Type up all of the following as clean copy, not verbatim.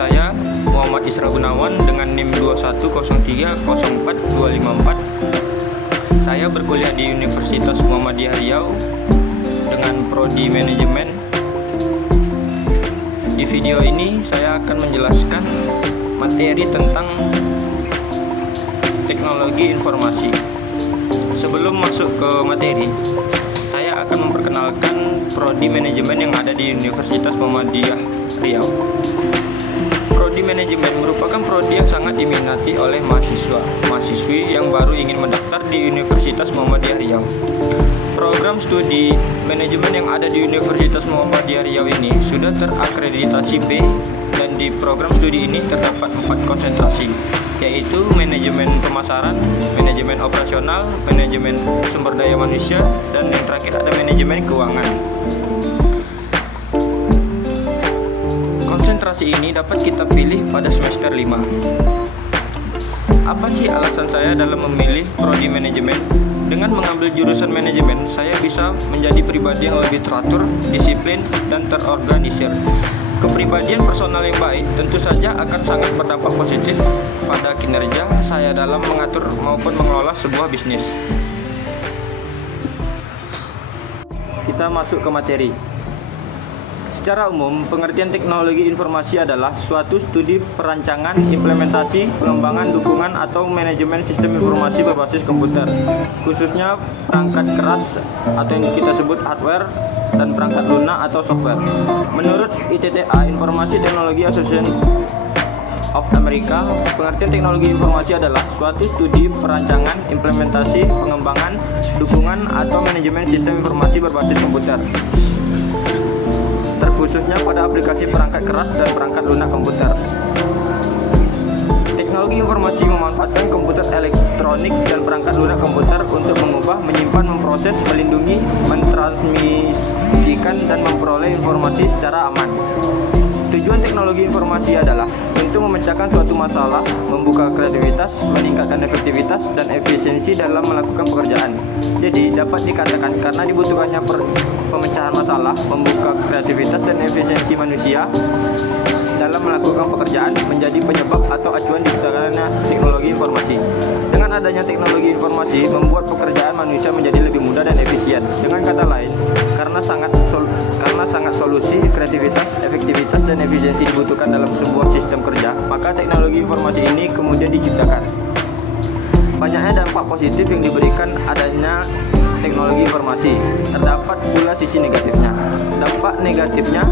saya Muhammad Isra Gunawan dengan NIM 210304254. Saya berkuliah di Universitas Muhammadiyah Riau dengan prodi manajemen. Di video ini saya akan menjelaskan materi tentang teknologi informasi. Sebelum masuk ke materi, saya akan memperkenalkan prodi manajemen yang ada di Universitas Muhammadiyah Riau. Prodi manajemen merupakan prodi yang sangat diminati oleh mahasiswi yang baru ingin mendaftar di Universitas Muhammadiyah Riau. Program studi manajemen yang ada di Universitas Muhammadiyah Riau ini sudah terakreditasi B, dan di program studi ini terdapat 4 konsentrasi, yaitu manajemen pemasaran, manajemen operasional, manajemen sumber daya manusia, dan yang terakhir ada manajemen keuangan. Konsentrasi ini dapat kita pilih pada semester 5. Apa sih alasan saya dalam memilih prodi manajemen? Dengan mengambil jurusan manajemen, saya bisa menjadi pribadi yang lebih teratur, disiplin, dan terorganisir. Kepribadian personal yang baik tentu saja akan sangat berdampak positif pada kinerja saya dalam mengatur maupun mengelola sebuah bisnis. Kita masuk ke materi. Secara umum, pengertian teknologi informasi adalah suatu studi perancangan, implementasi, pengembangan, dukungan, atau manajemen sistem informasi berbasis komputer, khususnya perangkat keras atau yang kita sebut hardware, dan perangkat lunak atau software. Menurut ITTA, Informasi Teknologi Association of America, pengertian teknologi informasi adalah suatu studi perancangan, implementasi, pengembangan, dukungan, atau manajemen sistem informasi berbasis komputer, terkhususnya pada aplikasi perangkat keras dan perangkat lunak komputer. Teknologi informasi memanfaatkan komputer elektronik dan perangkat lunak komputer untuk mengubah, menyimpan, memproses, melindungi, mentransmisikan, dan memperoleh informasi secara aman. Tujuan teknologi informasi adalah untuk memecahkan suatu masalah, membuka kreativitas, meningkatkan efektivitas dan efisiensi dalam melakukan pekerjaan. Jadi dapat dikatakan karena dibutuhkannya pemecahan masalah, membuka kreativitas dan efisiensi manusia dalam melakukan pekerjaan menjadi penyebab atau acuan diciptakannya teknologi informasi. Dengan adanya teknologi informasi membuat pekerjaan manusia menjadi lebih mudah dan efisien. Dengan kata lain, karena sangat solusi, kreativitas, efektivitas, dan efisiensi dibutuhkan dalam sebuah sistem kerja, maka teknologi informasi ini kemudian diciptakan. Banyaknya dampak positif yang diberikan adanya teknologi informasi. Terdapat pula sisi negatifnya. Dampak negatifnya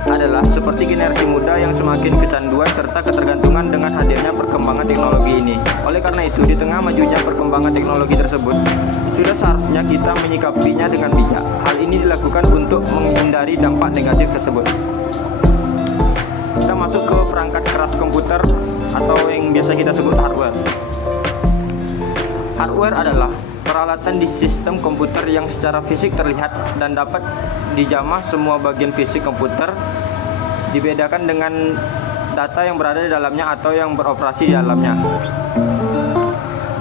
adalah seperti generasi muda yang semakin kecanduan serta ketergantungan dengan hadirnya perkembangan teknologi ini. Oleh karena itu, di tengah majunya perkembangan teknologi tersebut, sudah seharusnya kita menyikapinya dengan bijak. Hal ini dilakukan untuk menghindari dampak negatif tersebut. Kita masuk ke perangkat keras komputer atau yang biasa kita sebut hardware. Hardware adalah peralatan di sistem komputer yang secara fisik terlihat dan dapat dijamah semua bagian fisik komputer, dibedakan dengan data yang berada di dalamnya atau yang beroperasi di dalamnya.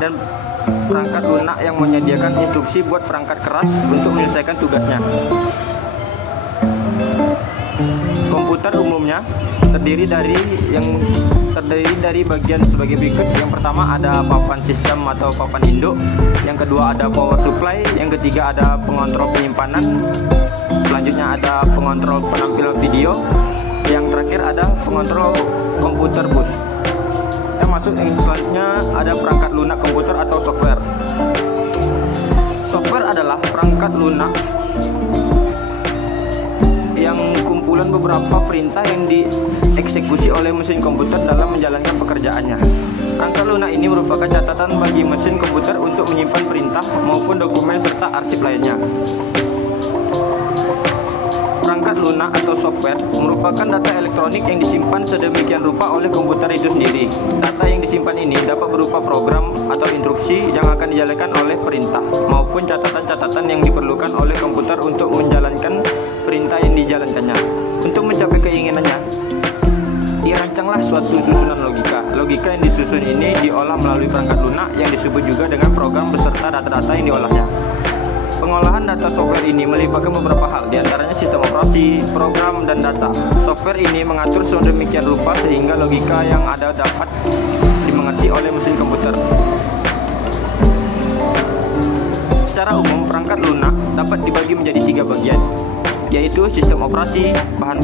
Dan perangkat lunak yang menyediakan instruksi buat perangkat keras untuk menyelesaikan tugasnya. Komputer umumnya terdiri dari bagian sebagai berikut. Yang pertama ada papan sistem atau papan induk, yang kedua ada power supply, yang ketiga ada pengontrol penyimpanan, selanjutnya ada pengontrol penampilan video, yang terakhir ada pengontrol komputer bus. Kita masuk yang selanjutnya ada perangkat lunak komputer atau software. Software adalah perangkat lunak yang kumpulan beberapa perintah yang dieksekusi oleh mesin komputer dalam menjalankan pekerjaannya. Perangkat lunak ini merupakan catatan bagi mesin komputer untuk menyimpan perintah maupun dokumen serta arsip lainnya. Perangkat lunak atau software merupakan data elektronik yang disimpan sedemikian rupa oleh komputer itu sendiri. Data yang disimpan ini dapat berupa program atau instruksi yang akan dijalankan oleh perintah maupun catatan-catatan yang diperlukan oleh komputer untuk menjalankan perintah yang dijalankannya. Untuk mencapai keinginannya, dirancanglah suatu susunan logika. Logika yang disusun ini diolah melalui perangkat lunak yang disebut juga dengan program beserta data-data yang diolahnya. Pengolahan data software ini melibatkan beberapa hal, diantaranya sistem operasi, program, dan data. Software ini mengatur sedemikian rupa sehingga logika yang ada dapat dimengerti oleh mesin komputer. Secara umum, perangkat lunak dapat dibagi menjadi 3 bagian, yaitu sistem operasi, bahan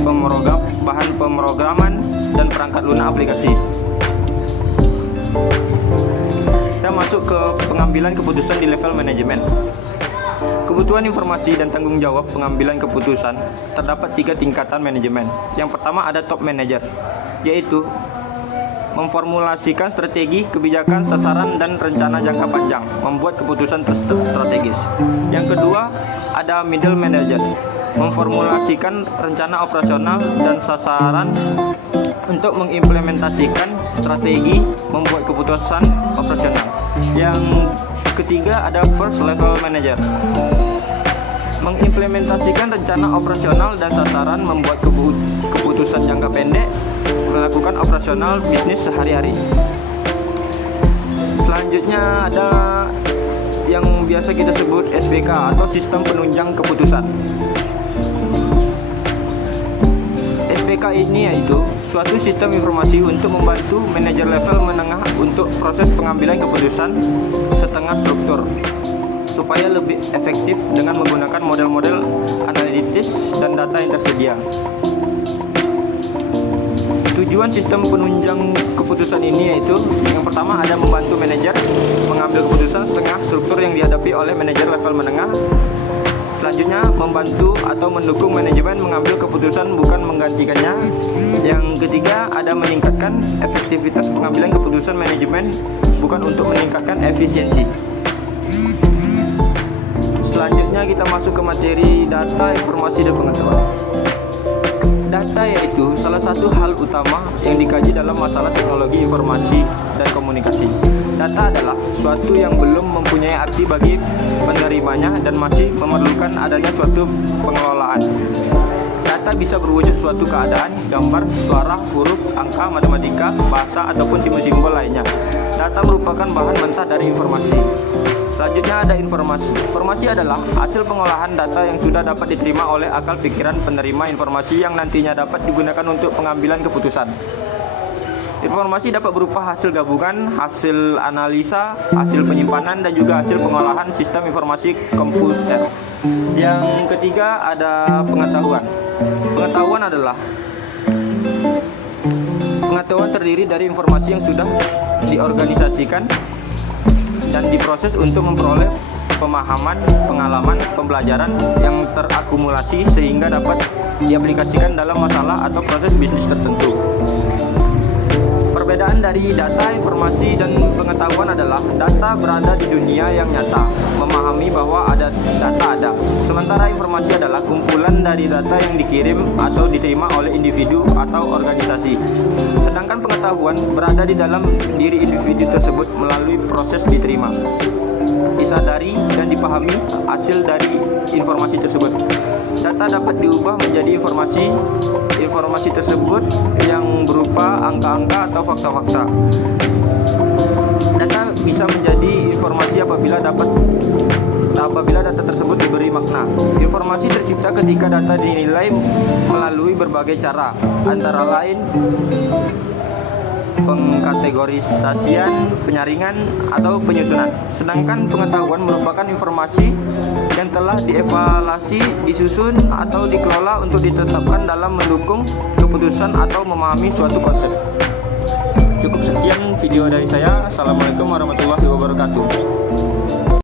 pemrograman, dan perangkat lunak aplikasi. Kita masuk ke pengambilan keputusan di level manajemen. Kebutuhan informasi dan tanggung jawab pengambilan keputusan terdapat 3 tingkatan manajemen. Yang pertama ada top manager, yaitu memformulasikan strategi, kebijakan, sasaran, dan rencana jangka panjang, membuat keputusan strategis. Yang kedua ada middle manager, memformulasikan rencana operasional dan sasaran untuk mengimplementasikan strategi, membuat keputusan operasional. Yang ketiga ada first level manager, mengimplementasikan rencana operasional dan sasaran, membuat keputusan jangka pendek, melakukan operasional bisnis sehari-hari. Selanjutnya ada yang biasa kita sebut SPK atau sistem penunjang keputusan. SPK ini yaitu suatu sistem informasi untuk membantu manajer level menengah untuk proses pengambilan keputusan setengah struktur supaya lebih efektif dengan menggunakan model-model analitis dan data yang tersedia. Tujuan sistem penunjang keputusan ini yaitu yang pertama ada membantu manajer mengambil keputusan setengah struktur yang dihadapi oleh manajer level menengah. Selanjutnya membantu atau mendukung manajemen mengambil keputusan bukan menggantikannya. Yang ketiga ada meningkatkan efektivitas pengambilan keputusan manajemen bukan untuk meningkatkan efisiensi. Selanjutnya kita masuk ke materi data, informasi, dan pengetahuan. Data yaitu salah satu hal utama yang dikaji dalam masalah teknologi informasi dan komunikasi. Data adalah suatu yang belum mempunyai arti bagi penerimanya dan masih memerlukan adanya suatu pengelolaan. Data bisa berwujud suatu keadaan, gambar, suara, huruf, angka, matematika, bahasa, ataupun simbol-simbol lainnya. Data merupakan bahan mentah dari informasi. Selanjutnya ada informasi. Informasi adalah hasil pengolahan data yang sudah dapat diterima oleh akal pikiran penerima informasi yang nantinya dapat digunakan untuk pengambilan keputusan. Informasi dapat berupa hasil gabungan, hasil analisa, hasil penyimpanan, dan juga hasil pengolahan sistem informasi komputer. Yang ketiga ada pengetahuan. Pengetahuan terdiri dari informasi yang sudah diorganisasikan dan diproses untuk memperoleh pemahaman, pengalaman, pembelajaran yang terakumulasi sehingga dapat diaplikasikan dalam masalah atau proses bisnis tertentu. Perbedaan dari data, informasi, dan pengetahuan adalah data berada di dunia yang nyata, memahami bahwa ada data ada. Sementara informasi adalah kumpulan dari data yang dikirim atau diterima oleh individu atau organisasi. Sedangkan pengetahuan berada di dalam diri individu tersebut melalui proses diterima, disadari, dan dipahami hasil dari informasi tersebut. Data dapat diubah menjadi informasi tersebut yang berupa angka-angka atau fakta-fakta. Data bisa menjadi informasi apabila data tersebut diberi makna. Informasi tercipta ketika data dinilai melalui berbagai cara, antara lain pengkategorisasian, penyaringan, atau penyusunan. Sedangkan pengetahuan merupakan informasi yang telah dievaluasi, disusun, atau dikelola untuk ditetapkan dalam mendukung keputusan atau memahami suatu konsep. Cukup sekian video dari saya. Assalamualaikum warahmatullahi wabarakatuh.